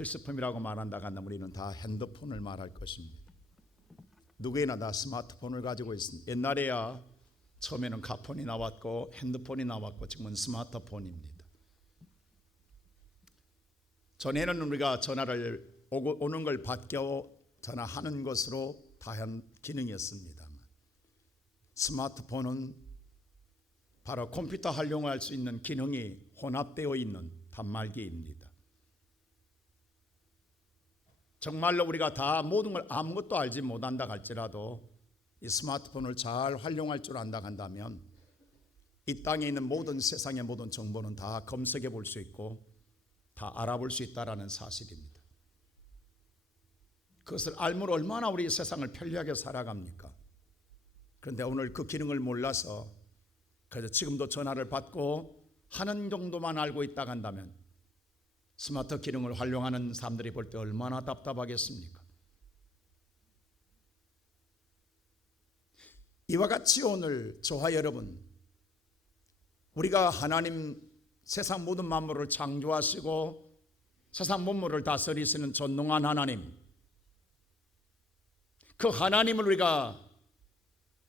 필수품이라고 말한다고 한다면 우리는 다 핸드폰을 말할 것입니다. 누구나 다 스마트폰을 가지고 있습니다. 옛날에야 처음에는 카폰이 나왔고 핸드폰이 나왔고 지금은 스마트폰입니다. 전에는 우리가 전화를 오는 걸 받고 전화하는 것으로 다한 기능이었습니다만, 스마트폰은 바로 컴퓨터 활용할 수 있는 기능이 혼합되어 있는 단말기입니다. 정말로 우리가 다 모든 걸 아무것도 알지 못한다 할지라도 이 스마트폰을 잘 활용할 줄 안다 한다면 이 땅에 있는 모든 세상의 모든 정보는 다 검색해 볼 수 있고 다 알아볼 수 있다는 사실입니다. 그것을 알면 얼마나 우리 세상을 편리하게 살아갑니까? 그런데 오늘 그 기능을 몰라서 그래서 지금도 전화를 받고 하는 정도만 알고 있다 한다면 스마트 기능을 활용하는 사람들이 볼 때 얼마나 답답하겠습니까? 이와 같이 오늘 저와 여러분, 우리가 하나님 세상 모든 만물을 창조하시고 세상 만물을 다스리시는 전능한 하나님, 그 하나님을 우리가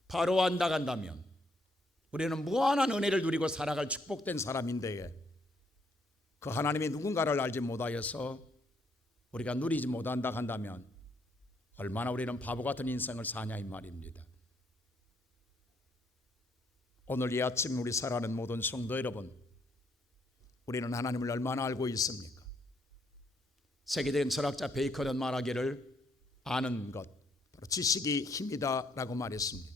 바로 안다 한다면 우리는 무한한 은혜를 누리고 살아갈 축복된 사람인데, 그 하나님이 누군가를 알지 못하여서 우리가 누리지 못한다 한다면 얼마나 우리는 바보 같은 인생을 사냐 이 말입니다. 오늘 이 아침 우리 살아가는 모든 성도 여러분, 우리는 하나님을 얼마나 알고 있습니까? 세계적인 철학자 베이컨은 말하기를 아는 것, 바로 지식이 힘이다 라고 말했습니다.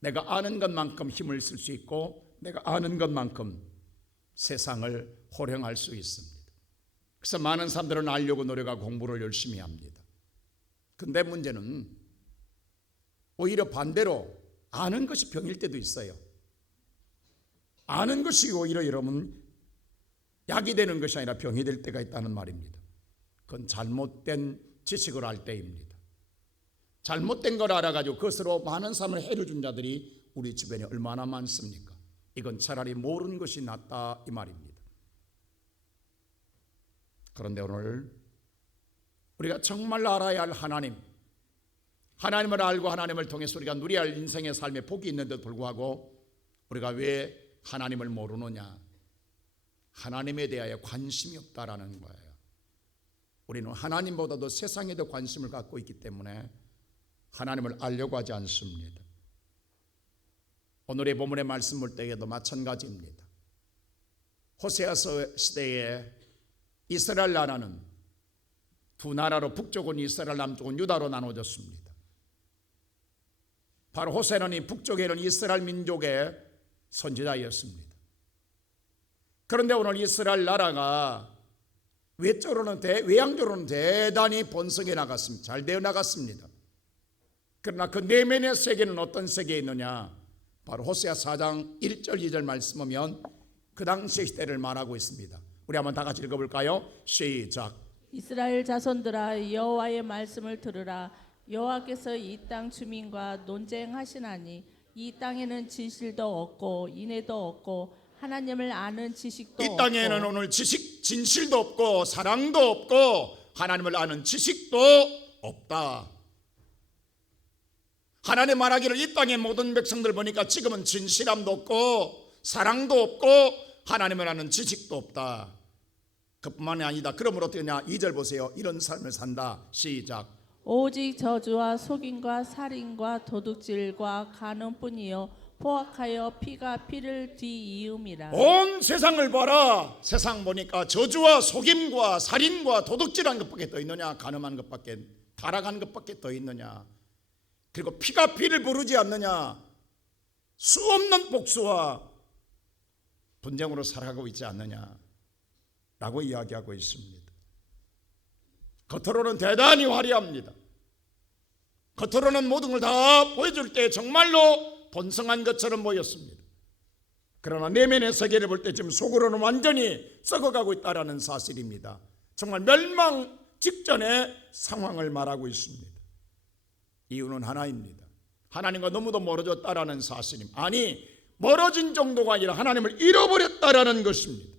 내가 아는 것만큼 힘을 쓸 수 있고 내가 아는 것만큼 세상을 호령할 수 있습니다. 그래서 많은 사람들은 알려고 노력하고 공부를 열심히 합니다. 근데 문제는 오히려 반대로 아는 것이 병일 때도 있어요. 아는 것이 오히려 여러분 약이 되는 것이 아니라 병이 될 때가 있다는 말입니다. 그건 잘못된 지식을 알 때입니다. 잘못된 걸 알아가지고 그것으로 많은 사람을 해를 준 자들이 우리 주변에 얼마나 많습니까? 이건 차라리 모르는 것이 낫다 이 말입니다. 그런데 오늘 우리가 정말 알아야 할 하나님, 하나님을 알고 하나님을 통해서 우리가 누려야 할 인생의 삶에 복이 있는데도 불구하고 우리가 왜 하나님을 모르느냐? 하나님에 대하여 관심이 없다라는 거예요. 우리는 하나님보다도 세상에 더 관심을 갖고 있기 때문에 하나님을 알려고 하지 않습니다. 오늘의 본문의 말씀 볼 때에도 마찬가지입니다. 호세아서 시대에 이스라엘 나라는 두 나라로, 북쪽은 이스라엘, 남쪽은 유다로 나눠졌습니다. 바로 호세는 이 북쪽에는 이스라엘 민족의 선지자였습니다. 그런데 오늘 이스라엘 나라가 외양적으로는 대단히 번성해 나갔습니다. 잘 되어 나갔습니다. 그러나 그 내면의 세계는 어떤 세계에 있느냐? 바로 호세아 4장 1절 2절 말씀 보면 그 당시의 시대를 말하고 있습니다. 우리 한번 다 같이 읽어볼까요? 시작. 이스라엘 자손들아, 여호와의 말씀을 들으라. 여호와께서 이 땅 주민과 논쟁하시나니 이 땅에는 진실도 없고 인애도 없고 하나님을 아는 지식도 없고. 이 땅에는 오늘 진실도 없고 사랑도 없고 하나님을 아는 지식도 없다. 하나님 말하기를 이 땅의 모든 백성들 보니까 지금은 진실함도 없고 사랑도 없고 하나님을 아는 지식도 없다. 그뿐만이 아니다. 그러므로 어떻게 하냐? 2절 보세요. 이런 삶을 산다. 시작. 오직 저주와 속임과 살인과 도둑질과 간음뿐이요 포악하여 피가 피를 뒤이음이라. 온 세상을 봐라. 세상 보니까 저주와 속임과 살인과 도둑질한 것밖에 더 있느냐? 간음한 것밖에, 타락한 것밖에 더 있느냐? 그리고 피가 피를 부르지 않느냐? 수없는 복수와 분쟁으로 살아가고 있지 않느냐? 라고 이야기하고 있습니다. 겉으로는 대단히 화려합니다. 겉으로는 모든 걸 다 보여줄 때 정말로 번성한 것처럼 보였습니다. 그러나 내면의 세계를 볼 때 지금 속으로는 완전히 썩어가고 있다는 사실입니다. 정말 멸망 직전의 상황을 말하고 있습니다. 이유는 하나입니다. 하나님과 너무도 멀어졌다라는 사실입니다. 아니, 멀어진 정도가 아니라 하나님을 잃어버렸다라는 것입니다.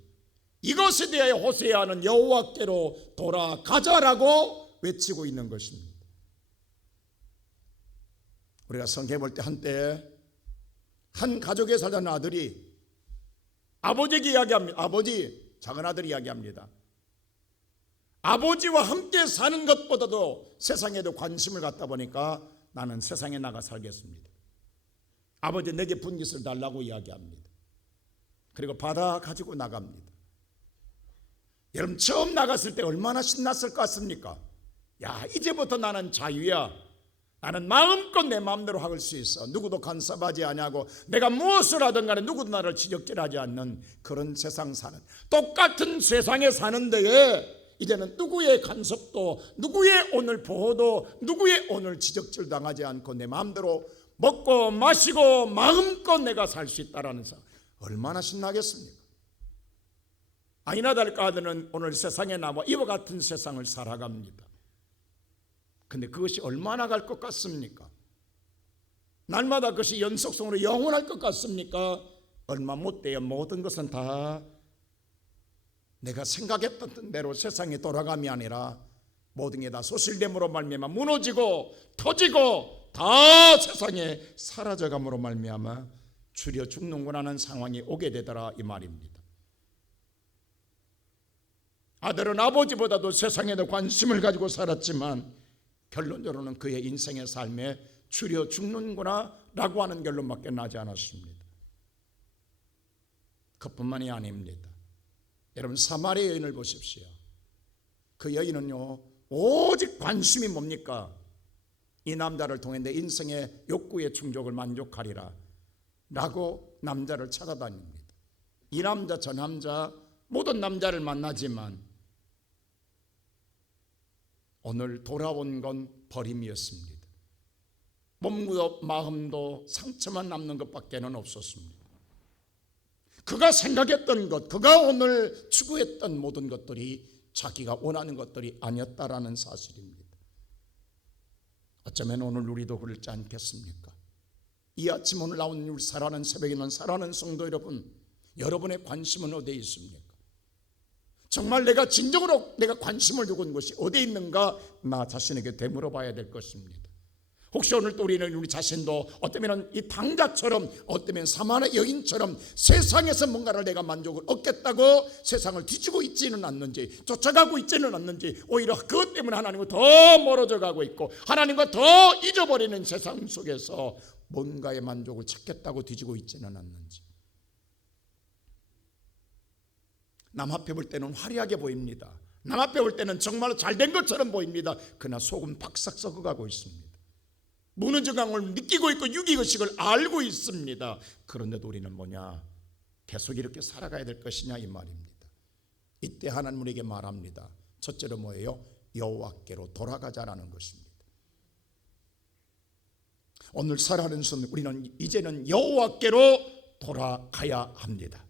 이것에 대하여 호세아는 여호와께로 돌아가자라고 외치고 있는 것입니다. 우리가 성경에 볼 때 한때 한 가족에 살던 아들이 아버지에게 이야기합니다. 아버지, 작은 아들이 이야기합니다. 아버지와 함께 사는 것보다도 세상에도 관심을 갖다 보니까 나는 세상에 나가 살겠습니다. 아버지 내게 분깃을 달라고 이야기합니다. 그리고 받아 가지고 나갑니다. 여러분 처음 나갔을 때 얼마나 신났을 것 같습니까? 야, 이제부터 나는 자유야. 나는 마음껏 내 마음대로 할 수 있어. 누구도 간섭하지 아니하고 내가 무엇을 하든 간에 누구도 나를 지적질하지 않는 그런 세상 사는, 똑같은 세상에 사는 데에 이제는 누구의 간섭도, 누구의 오늘 보호도, 누구의 오늘 지적질 당하지 않고 내 마음대로 먹고 마시고 마음껏 내가 살 수 있다라는 사, 얼마나 신나겠습니까? 아니나 다를까 아들은 오늘 세상에 나와 이와 같은 세상을 살아갑니다. 근데 그것이 얼마나 갈 것 같습니까? 날마다 그것이 연속성으로 영원할 것 같습니까? 얼마 못 돼요. 모든 것은 다 내가 생각했던 대로 세상이 돌아감이 아니라 모든 게 다 소실됨으로 말미암아 무너지고 터지고 다 세상에 사라져감으로 말미암아 줄여 죽는구나 하는 상황이 오게 되더라 이 말입니다. 아들은 아버지보다도 세상에 더 관심을 가지고 살았지만 결론적으로는 그의 인생의 삶에 줄여 죽는구나 라고 하는 결론밖에 나지 않았습니다. 그뿐만이 아닙니다. 여러분 사마리아 여인을 보십시오. 그 여인은요 오직 관심이 뭡니까? 이 남자를 통해 내 인생의 욕구의 충족을 만족하리라 라고 남자를 찾아다닙니다. 이 남자 저 남자 모든 남자를 만나지만 오늘 돌아온 건 버림이었습니다. 몸도 마음도 상처만 남는 것밖에는 없었습니다. 그가 생각했던 것, 그가 오늘 추구했던 모든 것들이 자기가 원하는 것들이 아니었다라는 사실입니다. 어쩌면 오늘 우리도 그렇지 않겠습니까? 이 아침 오늘 나온 우리 살아는 새벽에 있는 살아는 성도 여러분, 여러분의 관심은 어디에 있습니까? 정말 내가 진정으로 내가 관심을 두고 있는 것이 어디에 있는가 나 자신에게 되물어봐야 될 것입니다. 혹시 오늘 또 우리는 우리 자신도 어쩌면 이 당자처럼 어쩌면 사마리아 여인처럼 세상에서 뭔가를 내가 만족을 얻겠다고 세상을 뒤지고 있지는 않는지 쫓아가고 있지는 않는지 오히려 그것 때문에 하나님과 더 멀어져 가고 있고 하나님과 더 잊어버리는 세상 속에서 뭔가의 만족을 찾겠다고 뒤지고 있지는 않는지. 남 앞에 볼 때는 화려하게 보입니다. 남 앞에 볼 때는 정말 잘된 것처럼 보입니다. 그러나 속은 박삭 썩어가고 있습니다. 무너진 강을 느끼고 있고 유기의식을 알고 있습니다. 그런데도 우리는 뭐냐? 계속 이렇게 살아가야 될 것이냐 이 말입니다. 이때 하나님 우리에게 말합니다. 첫째로 뭐예요? 여호와께로 돌아가자라는 것입니다. 오늘 살아가는 순간 우리는 이제는 여호와께로 돌아가야 합니다.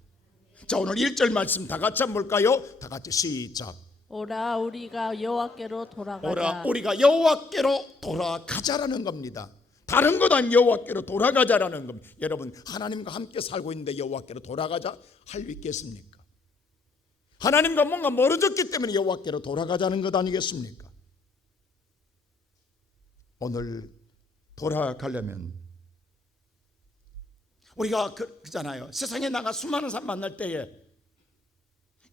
자, 오늘 1절 말씀 다 같이 한번 볼까요? 다 같이 시작. 오라 우리가 여호와께로 돌아가자. 오라 우리가 여호와께로 돌아가자라는 겁니다. 다른 것 아닌 여호와께로 돌아가자라는 겁니다. 여러분 하나님과 함께 살고 있는데 여호와께로 돌아가자 할 수 있겠습니까? 하나님과 뭔가 멀어졌기 때문에 여호와께로 돌아가자는 것 아니겠습니까? 오늘 돌아가려면 우리가 그러잖아요. 세상에 나가 수많은 사람 만날 때에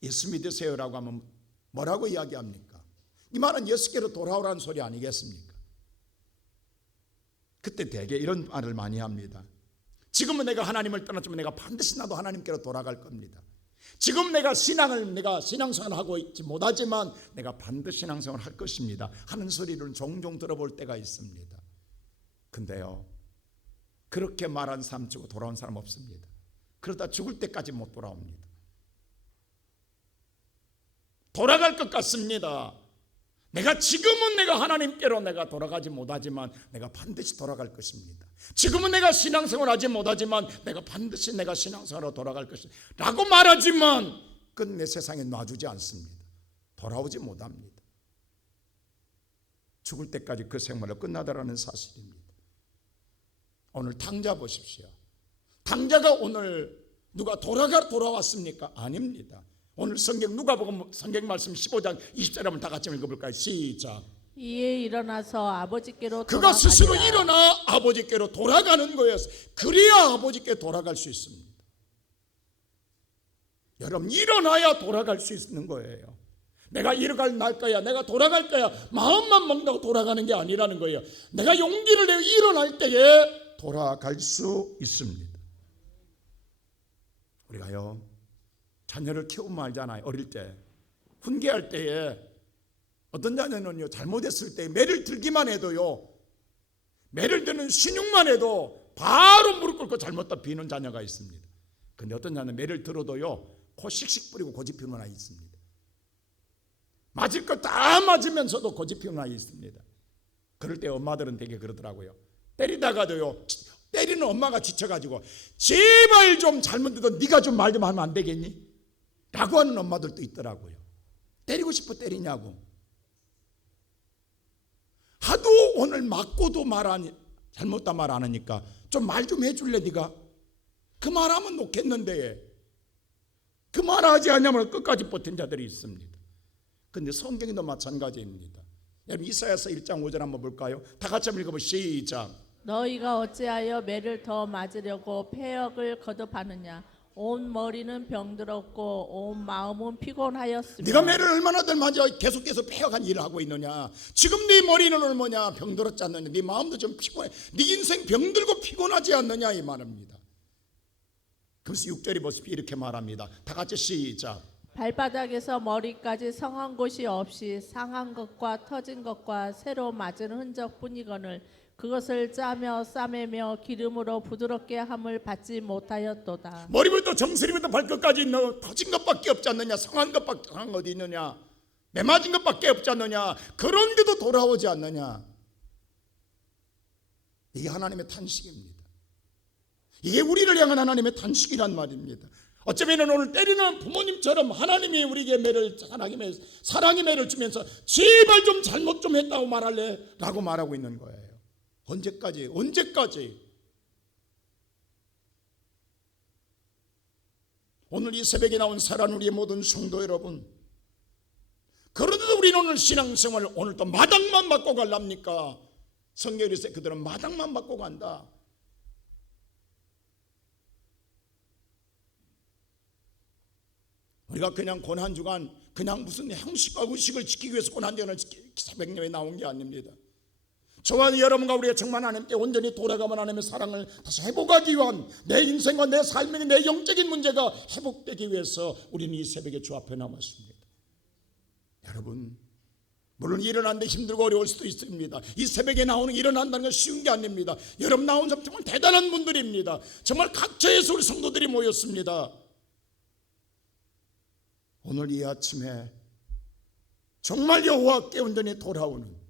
예수 믿으세요라고 하면 뭐라고 이야기합니까? 이 말은 예수께로 돌아오라는 소리 아니겠습니까? 그때 대개 이런 말을 많이 합니다. 지금은 내가 하나님을 떠났지만 내가 반드시 나도 하나님께로 돌아갈 겁니다. 지금 내가 신앙생활을 하고 있지 못하지만 내가 반드시 신앙생활을 할 것입니다 하는 소리를 종종 들어볼 때가 있습니다. 근데요 그렇게 말한 사람 치고 돌아온 사람 없습니다. 그러다 죽을 때까지 못 돌아옵니다. 돌아갈 것 같습니다. 지금은 내가 하나님께로 내가 돌아가지 못하지만 내가 반드시 돌아갈 것입니다. 지금은 내가 신앙생활 하지 못하지만 내가 반드시 내가 신앙생활로 돌아갈 것입니다 라고 말하지만 끝내 세상에 놔주지 않습니다. 돌아오지 못합니다. 죽을 때까지 그 생활을 끝나다라는 사실입니다. 오늘 당자 보십시오. 당자가 오늘 누가 돌아왔습니까? 아닙니다. 오늘 성경 누가복음 성경 말씀 15장 20절 한번 다 같이 읽어볼까요? 시작. 이에 일어나서 아버지께로 그가 스스로 돌아가니라. 일어나 아버지께로 돌아가는 거였어요. 그래야 아버지께 돌아갈 수 있습니다. 여러분, 일어나야 돌아갈 수 있는 거예요. 내가 일어날 거야, 내가 돌아갈 거야, 마음만 먹는다고 돌아가는 게 아니라는 거예요. 내가 용기를 내어 일어날 때에 돌아갈 수 있습니다. 우리가요, 자녀를 키우면 알잖아요. 어릴 때 훈계할 때에 어떤 자녀는요, 잘못했을 때 매를 들기만 해도요, 매를 드는 신용만 해도 바로 무릎 꿇고 잘못다 비는 자녀가 있습니다. 근데 어떤 자녀는 매를 들어도요, 코 씩씩 뿌리고 고집 피우는 아이 있습니다. 맞을 거 다 맞으면서도 고집 피우는 아이 있습니다. 그럴 때 엄마들은 되게 그러더라고요. 때리다가도요, 때리는 엄마가 지쳐가지고 제발 좀 잘못해도 네가 좀 말 좀 하면 안 되겠니? 라고 하는 엄마들도 있더라고요. 때리고 싶어 때리냐고. 하도 오늘 맞고도 잘못다 말 안 하니까 좀 말 좀 해줄래 네가? 그 말하면 놓겠는데 그 말하지 않으면 끝까지 버틴 자들이 있습니다. 그런데 성경도 마찬가지입니다. 여러분, 이사야서 1장 5절 한번 볼까요? 다 같이 한번 읽어보시죠. 시작. 너희가 어찌하여 매를 더 맞으려고 패역을 거듭하느냐. 온 머리는 병들었고 온 마음은 피곤하였으며. 네가 매를 얼마나 들 맞아 계속해서 패역한 일을 하고 있느냐. 지금 네 머리는 얼마냐, 병들었지 않느냐. 네 마음도 좀 피곤해. 네 인생 병들고 피곤하지 않느냐, 이 말입니다. 그래서 6절이 모습이 이렇게 말합니다. 다 같이 시작. 발바닥에서 머리까지 성한 곳이 없이 상한 것과 터진 것과 새로 맞은 흔적뿐이거늘 그것을 짜며 싸매며 기름으로 부드럽게 함을 받지 못하였도다. 머리부터 정수리부터 발끝까지 터진 것밖에 없지 않느냐. 상한 것밖에 상한 거 어디 있느냐. 매 맞은 것밖에 없지 않느냐. 그런데도 돌아오지 않느냐. 이게 하나님의 탄식입니다. 이게 우리를 향한 하나님의 탄식이란 말입니다. 어쩌면 오늘 때리는 부모님처럼 하나님이 우리에게 매를 사랑의 매를 주면서 제발 좀 잘못 좀 했다고 말할래? 라고 말하고 있는 거예요. 언제까지? 오늘 이 새벽에 나온 사랑하는 우리의 모든 성도 여러분, 그런데도 우리는 오늘 신앙생활을 오늘 또 마당만 맞고 갈랍니까? 성경에 있어요. 그들은 마당만 맞고 간다. 우리가 그냥 고난주간 그냥 무슨 형식과 의식을 지키기 위해서 고난주간을 새벽녘에 나온 게 아닙니다. 저와 여러분과 우리가 정말 하나님께 온전히 돌아가면 하나님의 사랑을 다시 회복하기 위한 내 인생과 내 삶의 내 영적인 문제가 회복되기 위해서 우리는 이 새벽에 주 앞에 남았습니다. 여러분, 물론 일어나는데 힘들고 어려울 수도 있습니다. 이 새벽에 나오는 일어난다는 건 쉬운 게 아닙니다. 여러분 나온 사람 정말 대단한 분들입니다. 정말 각처에서 우리 성도들이 모였습니다. 오늘 이 아침에 정말 여호와께 온전히 돌아오는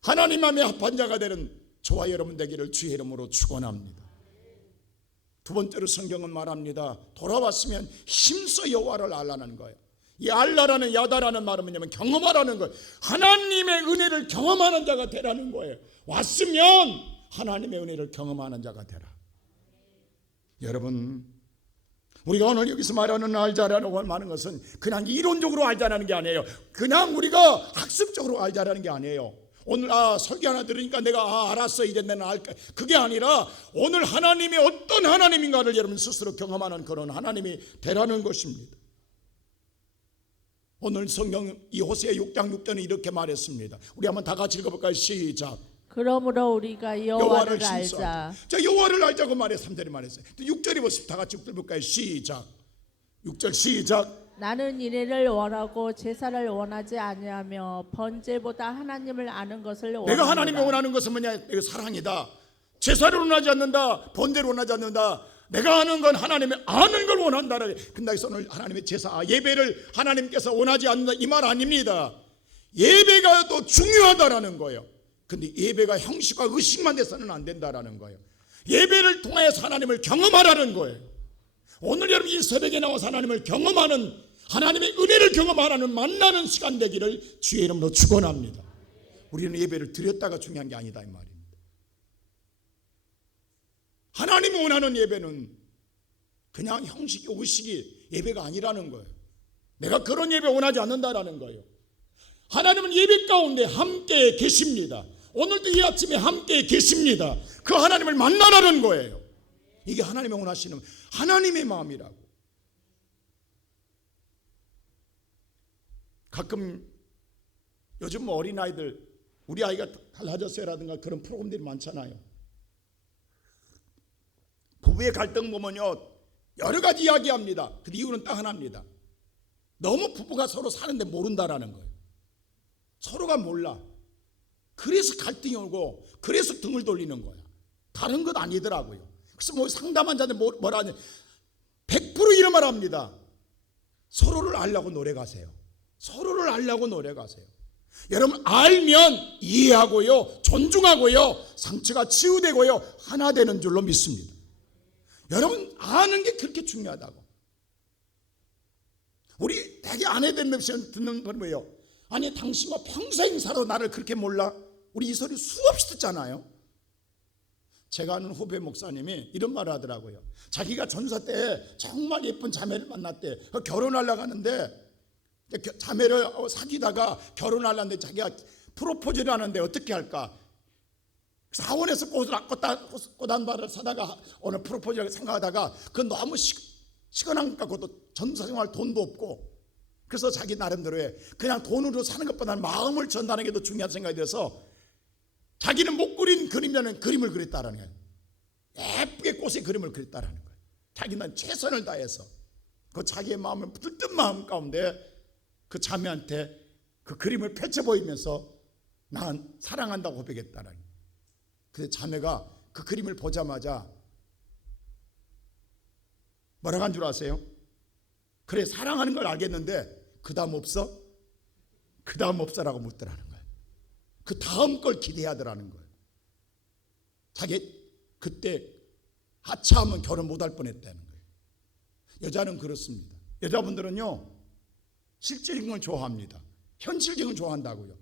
하나님 마음에 합한 자가 되는 저와 여러분 되기를 주의 이름으로 축원합니다. 두 번째로 성경은 말합니다. 돌아왔으면 힘써 여호와를 알라는 거예요. 이 알라라는 야다라는 말은 뭐냐면 경험하라는 거예요. 하나님의 은혜를 경험하는 자가 되라는 거예요. 왔으면 하나님의 은혜를 경험하는 자가 되라. 여러분, 우리가 오늘 여기서 말하는 알자라고 하는 것은 그냥 이론적으로 알자라는 게 아니에요. 그냥 우리가 학습적으로 알자라는 게 아니에요. 오늘 설교 하나 들으니까 내가 알았어 이제 내가 알까, 그게 아니라 오늘 하나님이 어떤 하나님인가를 여러분 스스로 경험하는 그런 하나님이 되라는 것입니다. 오늘 성경 이 호세아 6장 6절은 이렇게 말했습니다. 우리 한번 다 같이 읽어볼까요? 시작. 그러므로 우리가 여호와를 알자. 자, 여호와를 알자고 말해 3절에 말했어요. 또 6절에 보시죠. 다 같이 읽어볼까요? 시작. 6절 시작. 나는 인애를 원하고 제사를 원하지 아니하며 번제보다 하나님을 아는 것을 원하노라. 내가 하나님이 원하는 것은 뭐냐? 이거 사랑이다. 제사를 원하지 않는다. 번제를 원하지 않는다. 내가 아는 건 하나님의 아는 걸 원한다. 근데 오늘 하나님의 제사, 예배를 하나님께서 원하지 않는다 이 말 아닙니다. 예배가 더 중요하다라는 거예요. 근데 예배가 형식과 의식만 돼서는 안 된다라는 거예요. 예배를 통해서 하나님을 경험하라는 거예요. 오늘 여러분 이 새벽에 나와서 하나님을 경험하는, 하나님의 은혜를 경험하라는 만나는 시간 되기를 주의 이름으로 축원합니다. 우리는 예배를 드렸다가 중요한 게 아니다 이 말입니다. 하나님이 원하는 예배는 그냥 형식이 의식이 예배가 아니라는 거예요. 내가 그런 예배 원하지 않는다라는 거예요. 하나님은 예배 가운데 함께 계십니다. 오늘도 이 아침에 함께 계십니다. 그 하나님을 만나라는 거예요. 이게 하나님이 원하시는 하나님의 마음이라고. 가끔 요즘 뭐 어린아이들 우리 아이가 달라졌어요라든가 그런 프로그램들이 많잖아요. 부부의 갈등 보면요 여러 가지 이야기합니다. 그 이유는 딱 하나입니다. 너무 부부가 서로 사는데 모른다라는 거예요. 서로가 몰라. 그래서 갈등이 오고 그래서 등을 돌리는 거야. 다른 것 아니더라고요. 그래서 뭐 상담한 자들 뭐라 하냐 100% 이런 말 합니다. 서로를 알려고 노력하세요. 서로를 알려고 노력하세요. 여러분 알면 이해하고요 존중하고요 상처가 치유되고요 하나 되는 줄로 믿습니다. 여러분 아는 게 그렇게 중요하다고. 우리 되게 아내 된 맵시는 듣는 건 뭐예요? 아니 당신과 평생 살아 나를 그렇게 몰라? 우리 이 소리 수없이 듣잖아요. 제가 아는 후배 목사님이 이런 말을 하더라고요. 자기가 전사 때 정말 예쁜 자매를 만났대. 결혼하려고 하는데 자매를 사귀다가 결혼하려는데 자기가 프로포즈를 하는데 어떻게 할까? 사원에서 꽃단발을 사다가 오늘 프로포즈를 생각하다가 그건 너무 시원한 것 같고 전사생활 돈도 없고 그래서 자기 나름대로의 그냥 돈으로 사는 것보다는 마음을 전다는 게 더 중요한 생각이 들어서 자기는 못 그린 그림자는 그림을 그렸다라는 거예요. 예쁘게 꽃의 그림을 그렸다라는 거예요. 자기는 최선을 다해서 그 자기의 마음을 들뜬 마음 가운데 그 자매한테 그 그림을 펼쳐 보이면서 난 사랑한다고 고백했다라는 거예요. 근데 자매가 그 그림을 보자마자 뭐라고 한 줄 아세요? 그래 사랑하는 걸 알겠는데 그 다음 없어? 그 다음 없어라고 묻더라는 거예요. 그 다음 걸 기대하더라는 거예요. 자기 그때 하차하면 결혼 못할 뻔했다는 거예요. 여자는 그렇습니다. 여자분들은요 실질적인 걸 좋아합니다. 현실적인 걸 좋아한다고요.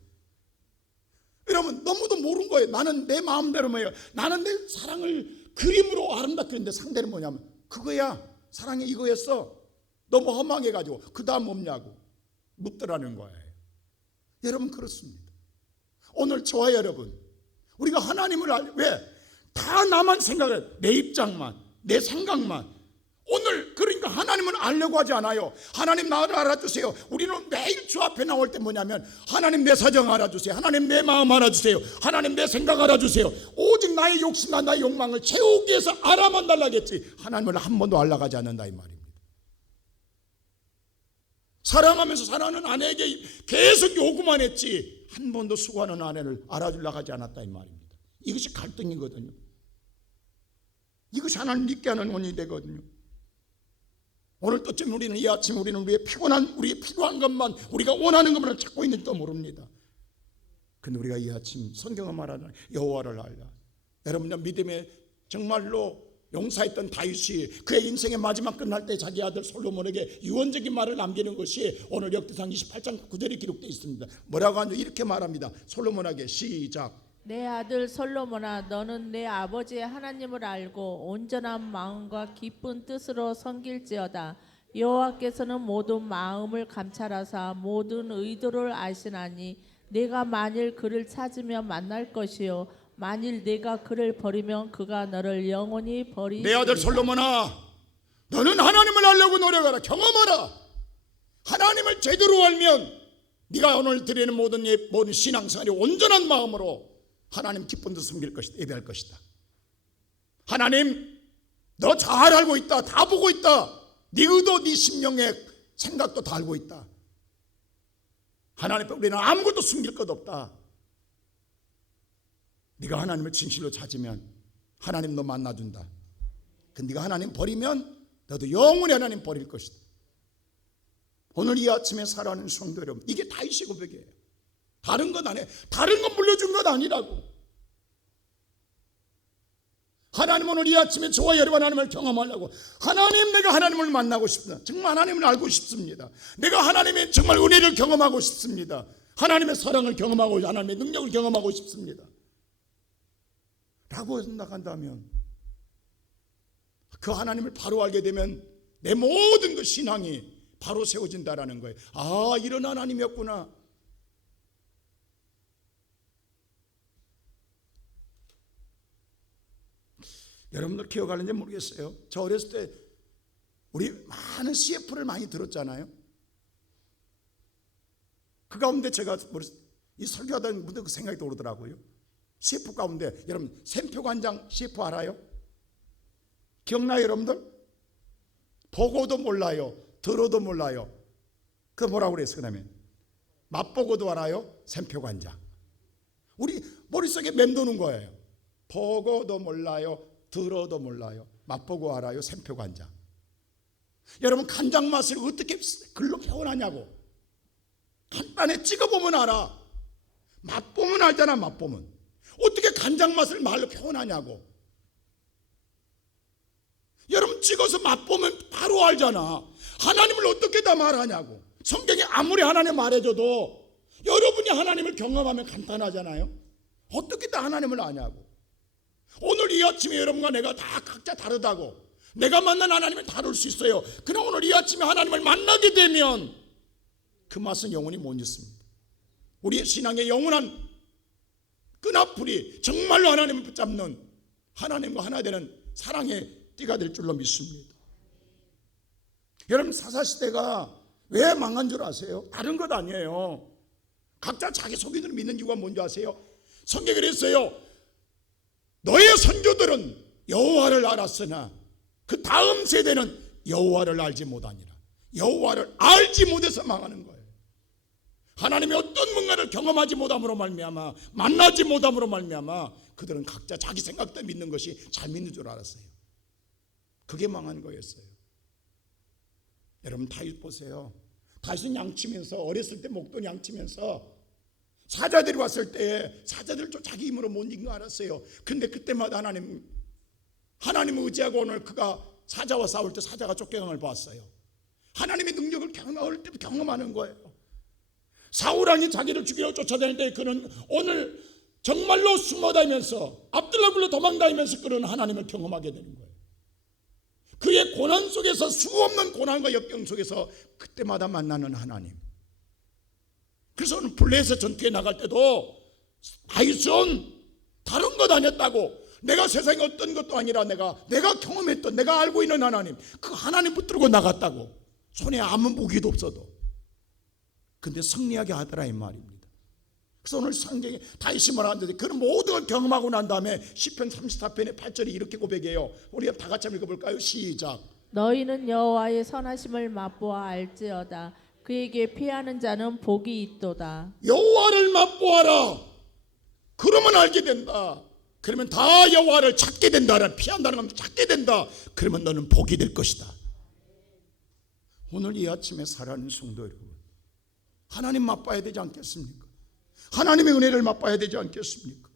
여러분 너무도 모르는 거예요. 나는 내 마음대로 뭐예요. 나는 내 사랑을 그림으로 아름답게 그리는데 상대는 뭐냐면 그거야 사랑이 이거였어. 너무 허망해가지고 그 다음 없냐고 묻더라는 거예요. 여러분 그렇습니다. 오늘 저와 여러분 우리가 하나님을 왜? 다 나만 생각해. 내 입장만 내 생각만. 오늘 그러니까 하나님을 알려고 하지 않아요. 하나님 나를 알아주세요. 우리는 매일 주 앞에 나올 때 뭐냐면 하나님 내 사정 알아주세요. 하나님 내 마음 알아주세요. 하나님 내 생각 알아주세요. 오직 나의 욕심과 나의 욕망을 채우기 위해서 알아만 달라겠지 하나님을 한 번도 알아가지 않는다 이 말입니다. 사랑하면서 사랑하는 아내에게 계속 요구만 했지 한 번도 수고하는 아내를 알아주려고 하지 않았다 이 말입니다. 이것이 갈등이거든요. 이것이 하나님 믿게 하는 원인이 되거든요. 오늘 또쯤 우리는 이 아침 우리는 우리의 필요한 것만 우리가 원하는 것만 찾고 있는지도 모릅니다. 그런데 우리가 이 아침 성경을 말하는 여호와를 알라. 여러분들 믿음에 정말로 용사했던 다윗이 그의 인생의 마지막 끝날 때 자기 아들 솔로몬에게 유언적인 말을 남기는 것이 오늘 역대상 28장 9절에 기록되어 있습니다. 뭐라고 하는지 이렇게 말합니다. 솔로몬에게 시작. 내 아들 솔로몬아 너는 내 아버지의 하나님을 알고 온전한 마음과 기쁜 뜻으로 섬길지어다. 여호와께서는 모든 마음을 감찰하사 모든 의도를 아시나니 내가 만일 그를 찾으면 만날 것이요 만일 내가 그를 버리면 그가 너를 영원히 버리리라. 내 아들 솔로몬아 너는 하나님을 알려고 노력하라. 경험하라. 하나님을 제대로 알면 네가 오늘 드리는 모든 신앙생활이 온전한 마음으로 하나님 기쁜 듯 섬길 것이다. 예배할 것이다. 하나님 너 잘 알고 있다. 다 보고 있다. 네 의도 네 심령의 생각도 다 알고 있다. 하나님 앞에 우리는 아무것도 숨길 것 없다. 네가 하나님을 진실로 찾으면 하나님 너 만나준다. 근데 네가 하나님 버리면 너도 영원히 하나님 버릴 것이다. 오늘 이 아침에 살아가는 성도 여러분 이게 다윗의 고백이에요. 다른 건 아니에요. 다른 건 물려준 건 아니라고. 하나님 오늘 이 아침에 저와 여러분 하나님을 경험하려고 하나님 내가 하나님을 만나고 싶다. 정말 하나님을 알고 싶습니다. 내가 하나님의 정말 은혜를 경험하고 싶습니다. 하나님의 사랑을 경험하고 하나님의 능력을 경험하고 싶습니다. 라고 생각한다면 그 하나님을 바로 알게 되면 내 모든 그 신앙이 바로 세워진다라는 거예요. 아, 이런 하나님이었구나. 여러분들 기억하는지 모르겠어요. 저 어렸을 때 우리 많은 CF를 많이 들었잖아요. 그 가운데 제가 이 설교하다 문득 그 생각이 떠오르더라고요. CF 가운데 여러분 샘표관장 CF 알아요? 기억나요 여러분들? 보고도 몰라요. 들어도 몰라요. 그 뭐라고 그랬어요? 그 다음에 맛보고도 알아요? 샘표관장. 우리 머릿속에 맴도는 거예요. 보고도 몰라요. 들어도 몰라요. 맛보고 알아요. 샘표관장. 여러분 간장 맛을 어떻게 글로 표현하냐고. 간단해. 찍어보면 알아. 맛보면 알잖아. 맛보면 어떻게 간장 맛을 말로 표현하냐고. 여러분 찍어서 맛보면 바로 알잖아. 하나님을 어떻게 다 말하냐고. 성경에 아무리 하나님 말해줘도 여러분이 하나님을 경험하면 간단하잖아요. 어떻게 다 하나님을 아냐고. 오늘 이 아침에 여러분과 내가 다 각자 다르다고. 내가 만난 하나님을 다룰 수 있어요. 그러나 오늘 이 아침에 하나님을 만나게 되면 그 맛은 영원히 못 잊습니다. 우리의 신앙의 영원한 끈앞풀이 정말로 하나님을 붙잡는 하나님과 하나 되는 사랑의 띠가 될 줄로 믿습니다. 여러분 사사시대가 왜 망한 줄 아세요? 다른 것 아니에요. 각자 자기 소견을 믿는 이유가 뭔지 아세요? 성경에 그랬어요. 너의 선조들은 여호와를 알았으나 그 다음 세대는 여호와를 알지 못하니라. 여호와를 알지 못해서 망하는 거예요. 하나님의 어떤 뭔가를 경험하지 못함으로 말미암아, 만나지 못함으로 말미암아 그들은 각자 자기 생각대로 믿는 것이 잘 믿는 줄 알았어요. 그게 망한 거였어요. 여러분 다윗 보세요. 다윗은 양치면서 어렸을 때 목돈 양치면서 사자들이 왔을 때 사자들을 좀 자기 힘으로 못 이긴 거 알았어요. 근데 그때마다 하나님을 의지하고 오늘 그가 사자와 싸울 때 사자가 쫓겨남을 봤어요. 하나님의 능력을 어릴 때부터 경험하는 거예요. 사울왕이 자기를 죽이려고 쫓아다닐 때 그는 오늘 정말로 숨어다니면서 앞들러 굴러 도망다니면서 그는 하나님을 경험하게 되는 거예요. 그의 고난 속에서 수없는 고난과 역경 속에서 그때마다 만나는 하나님. 그래서 오늘 블레셋 전투에 나갈 때도 다윗은 다른 것 아니었다고. 내가 세상에 어떤 것도 아니라 내가 경험했던 내가 알고 있는 하나님, 그 하나님 붙들고 나갔다고. 손에 아무 무기도 없어도. 근데 승리하게 하더라 이 말입니다. 그래서 오늘 성경에 다윗이 뭐라 하는데 그런 모든 걸 경험하고 난 다음에 시편 34편의 8절이 이렇게 고백해요. 우리가 다 같이 한번 읽어볼까요? 시작. 너희는 여호와의 선하심을 맛보아 알지어다. 그에게 피하는 자는 복이 있도다. 여호와를 맛보아라. 그러면 알게 된다. 그러면 다 여호와를 찾게 된다는, 피한다는 건 찾게 된다. 그러면 너는 복이 될 것이다. 오늘 이 아침에 살아가는 성도 여러분, 하나님 맛봐야 되지 않겠습니까? 하나님의 은혜를 맛봐야 되지 않겠습니까?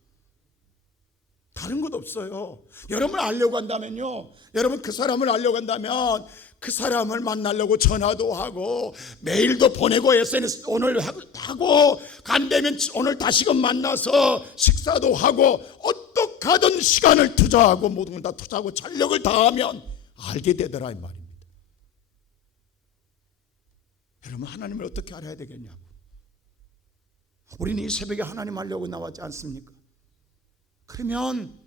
다른 것 없어요. 여러분을 알려고 한다면요, 여러분 그 사람을 알려고 한다면 그 사람을 만나려고 전화도 하고 메일도 보내고 SNS 오늘 하고 간다면 오늘 다시금 만나서 식사도 하고 어떻게 하든 시간을 투자하고 모든 걸 다 투자하고 전력을 다하면 알게 되더라 이 말입니다. 여러분 하나님을 어떻게 알아야 되겠냐고. 우리는 이 새벽에 하나님 알려고 나왔지 않습니까? 그러면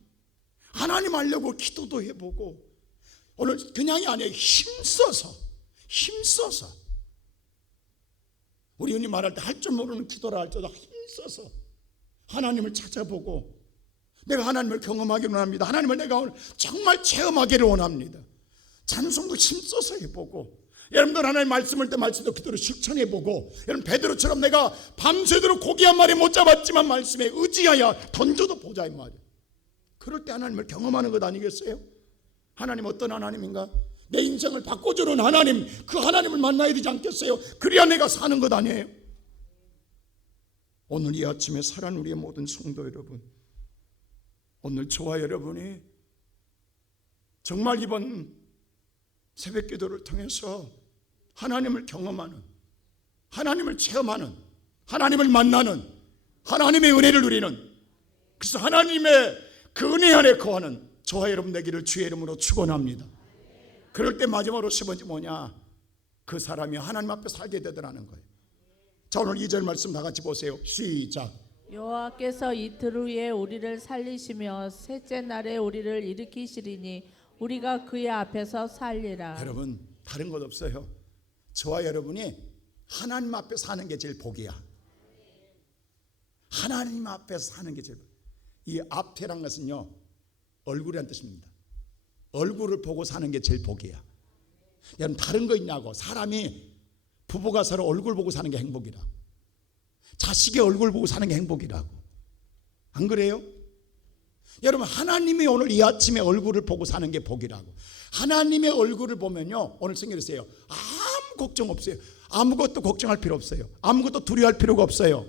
하나님 알려고 기도도 해보고 오늘 그냥이 아니에요. 힘써서 우리 흔히 말할 때 할 줄 모르는 기도라 할지라도 힘써서 하나님을 찾아보고 내가 하나님을 경험하기를 원합니다. 하나님을 내가 오늘 정말 체험하기를 원합니다. 찬송도 힘써서 해보고 여러분들 하나님 말씀을 때 말씀도 그대로 실천해보고 여러분 베드로처럼 내가 밤새도록 고기 한 마리 못 잡았지만 말씀에 의지하여 던져도 보자 이 말이에요. 그럴 때 하나님을 경험하는 것 아니겠어요? 하나님 어떤 하나님인가? 내 인생을 바꿔주는 하나님, 그 하나님을 만나야 되지 않겠어요? 그래야 내가 사는 것 아니에요? 오늘 이 아침에 살아난 우리의 모든 성도 여러분, 오늘 저와 여러분이 정말 이번 새벽 기도를 통해서 하나님을 경험하는, 하나님을 체험하는, 하나님을 만나는, 하나님의 은혜를 누리는, 그래서 하나님의 그 은혜 안에 거하는 저와 여러분 되기를 주의 이름으로 축원합니다. 그럴 때 마지막으로 세 번째 뭐냐? 그 사람이 하나님 앞에 살게 되더라는 거예요. 자, 오늘 2절 말씀 다 같이 보세요. 시작. 여호와께서 이틀 후에 우리를 살리시며 셋째 날에 우리를 일으키시리니 우리가 그의 앞에서 살리라. 여러분, 다른 것 없어요. 저와 여러분이 하나님 앞에 사는 게 제일 복이야. 하나님 앞에서 사는 게 제일 복. 이 앞에란 것은요, 얼굴이란 뜻입니다. 얼굴을 보고 사는 게 제일 복이야. 여러분, 다른 거 있냐고. 사람이 부부가 서로 얼굴 보고 사는 게 행복이라고. 자식의 얼굴 보고 사는 게 행복이라고. 안 그래요? 여러분, 하나님이 오늘 이 아침에 얼굴을 보고 사는 게 복이라고. 하나님의 얼굴을 보면요, 오늘 생각해주세요. 아무 걱정 없어요. 아무것도 걱정할 필요 없어요. 아무것도 두려워할 필요가 없어요.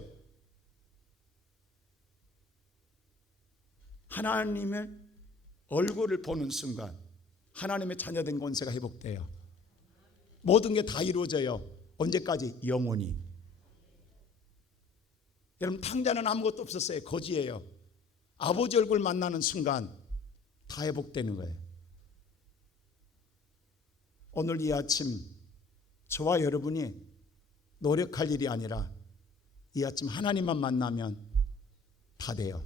하나님의 얼굴을 보는 순간 하나님의 자녀된 권세가 회복돼요. 모든 게 다 이루어져요. 언제까지? 영원히. 여러분, 탕자는 아무것도 없었어요. 거지예요. 아버지 얼굴 만나는 순간 다 회복되는 거예요. 오늘 이 아침 저와 여러분이 노력할 일이 아니라 이 아침 하나님만 만나면 다 돼요.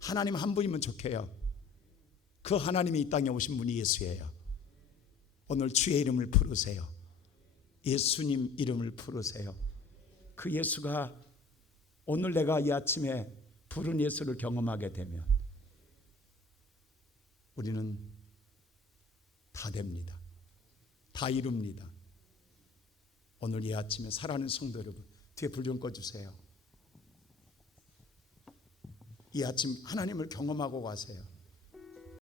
하나님 한 분이면 좋게요. 그 하나님이 이 땅에 오신 분이 예수예요. 오늘 주의 이름을 부르세요. 예수님 이름을 부르세요. 그 예수가 오늘 내가 이 아침에 부른 예수를 경험하게 되면 우리는 다 됩니다. 다 이룹니다. 오늘 이 아침에 사랑하는 성도 여러분, 뒤에 불 좀 꺼주세요. 이 아침 하나님을 경험하고 가세요.